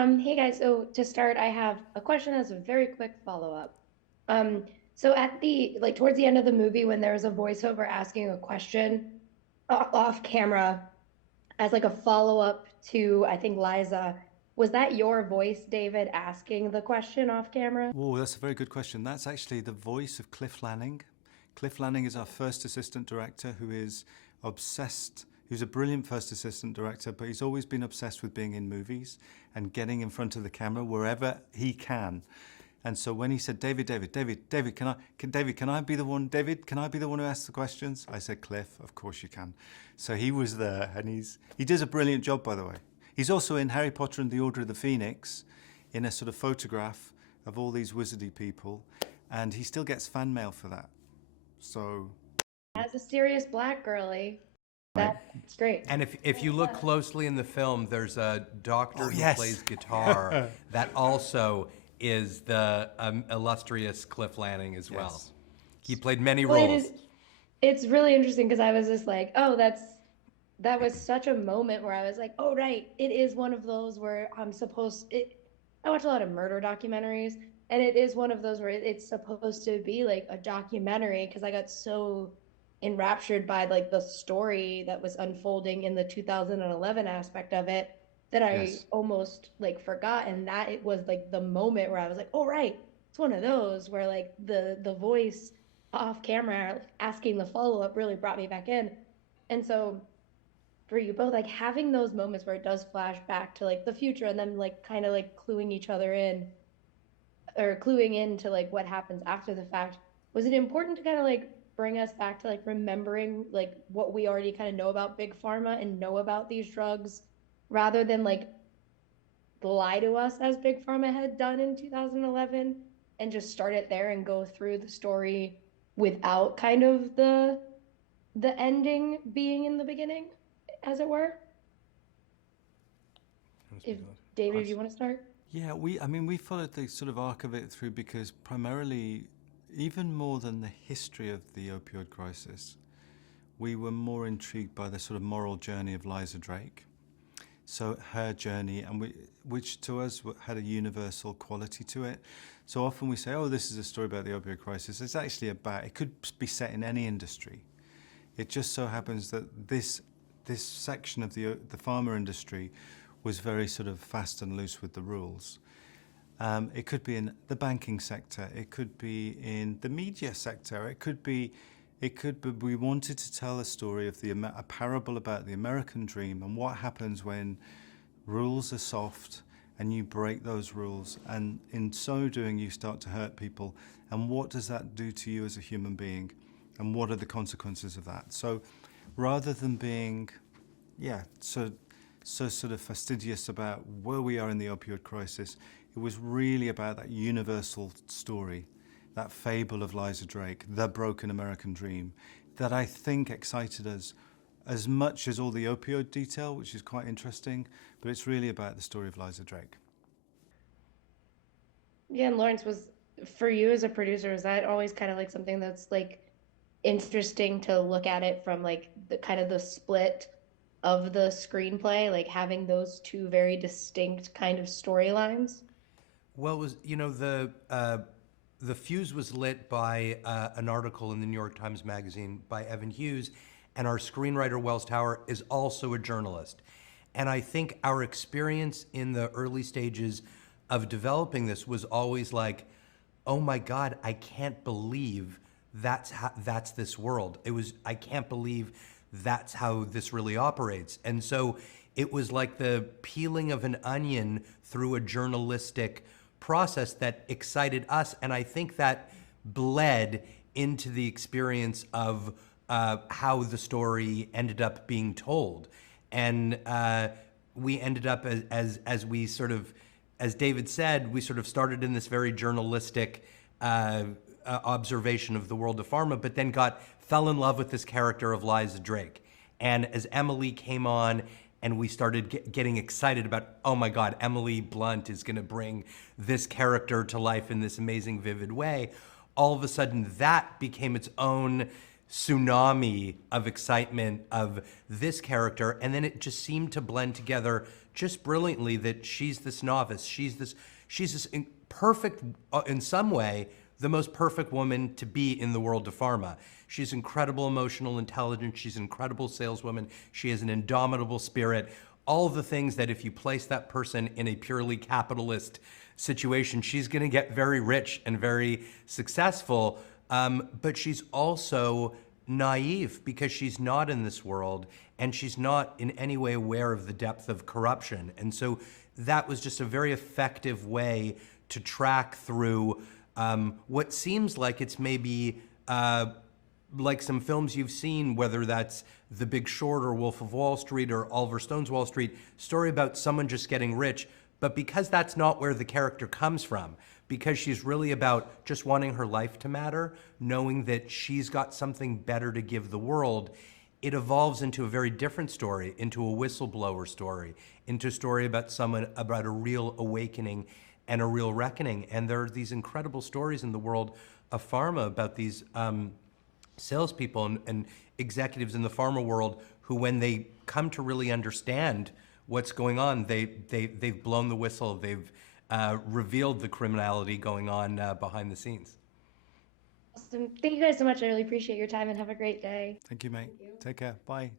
Hey guys, so to start, I have a question that's a very quick follow-up. Um, so at the towards the end of the movie, when there was a voiceover asking a question off camera as like a follow-up to, I think, Liza, was that your voice, David, asking the question off camera? Oh, that's a very good question. That's actually the voice of Cliff Lanning. Cliff Lanning is our first assistant director who is obsessed, who's a brilliant first assistant director, but he's always been obsessed with being in movies and getting in front of the camera wherever he can. And so when he said, David, can I be the one, David, can I be the one who asks the questions? I said, Cliff, of course you can. So he was there, and he does a brilliant job, by the way. He's also in Harry Potter and the Order of the Phoenix, in a sort of photograph of all these wizardy people, and he still gets fan mail for that. So, As a serious black girly, right. that's great. And if you look closely in the film, there's a doctor who yes. plays guitar that also is the illustrious Cliff Lanning as well. Yes. He played many Well, roles. it's really interesting because I was just like, oh, that was such a moment where I was like, oh, right, it is one of those where I watch a lot of murder documentaries, and it is one of those where it's supposed to be like a documentary because I got so enraptured by like the story that was unfolding in the 2011 aspect of it that I Yes. almost like forgot, and that it was like the moment where I was like, oh, right, it's one of those where like the voice off camera asking the follow up really brought me back in. And so for you both, like having those moments where it does flash back to like the future and then like kind of like cluing each other in or cluing into like what happens after the fact, was it important to kind of like bring us back to like remembering like what we already kind of know about big pharma and know about these drugs rather than like lie to us as big pharma had done in 2011 and just start it there and go through the story without kind of the ending being in the beginning, as it were? If David, if you want to start. Yeah, we followed the sort of arc of it through because primarily, even more than the history of the opioid crisis, we were more intrigued by the sort of moral journey of Liza Drake. So her journey, which to us had a universal quality to it. So often we say, oh, this is a story about the opioid crisis. It's actually it could be set in any industry. It just so happens that this section of the pharma industry was very sort of fast and loose with the rules. It could be in the banking sector. It could be in the media sector. It could be. We wanted to tell a story of a parable about the American dream and what happens when rules are soft and you break those rules, and in so doing you start to hurt people. And what does that do to you as a human being? And what are the consequences of that? So, rather than being, so sort of fastidious about where we are in the opioid crisis, it was really about that universal story, that fable of Liza Drake, the broken American dream, that I think excited us as much as all the opioid detail, which is quite interesting, but it's really about the story of Liza Drake. Yeah, and Lawrence, was for you as a producer, is that always kind of like something that's like interesting to look at it from like the kind of the split of the screenplay, like having those two very distinct kind of storylines? Well, it was the fuse was lit by an article in the New York Times Magazine by Evan Hughes, and our screenwriter Wells Tower is also a journalist. And I think our experience in the early stages of developing this was always like, oh my God, I can't believe that's this world. I can't believe that's how this really operates. And so it was like the peeling of an onion through a journalistic process that excited us. And I think that bled into the experience of how the story ended up being told. And we ended up as we sort of, as David said, we sort of started in this very journalistic observation of the world of pharma, but then fell in love with this character of Liza Drake. And as Emily came on and we started getting excited about, oh my God, Emily Blunt is gonna bring this character to life in this amazing, vivid way, all of a sudden that became its own tsunami of excitement of this character. And then it just seemed to blend together just brilliantly that she's this novice. She's this perfect, in some way, the most perfect woman to be in the world of pharma. She's incredible emotional intelligence. She's an incredible saleswoman. She has an indomitable spirit. All the things that if you place that person in a purely capitalist situation, she's going to get very rich and very successful. But she's also naive because she's not in this world and she's not in any way aware of the depth of corruption. And so that was just a very effective way to track through what seems like it's maybe like some films you've seen, whether that's The Big Short or Wolf of Wall Street or Oliver Stone's Wall Street, story about someone just getting rich. But because that's not where the character comes from, because she's really about just wanting her life to matter, knowing that she's got something better to give the world, it evolves into a very different story, into a whistleblower story, into a story about someone, about a real awakening and a real reckoning. And there are these incredible stories in the world of pharma about these salespeople and executives in the pharma world who, when they come to really understand what's going on, they've blown the whistle, they've revealed the criminality going on behind the scenes. Awesome. Thank you guys so much. I really appreciate your time and have a great day. Thank you, mate. Take care. Bye.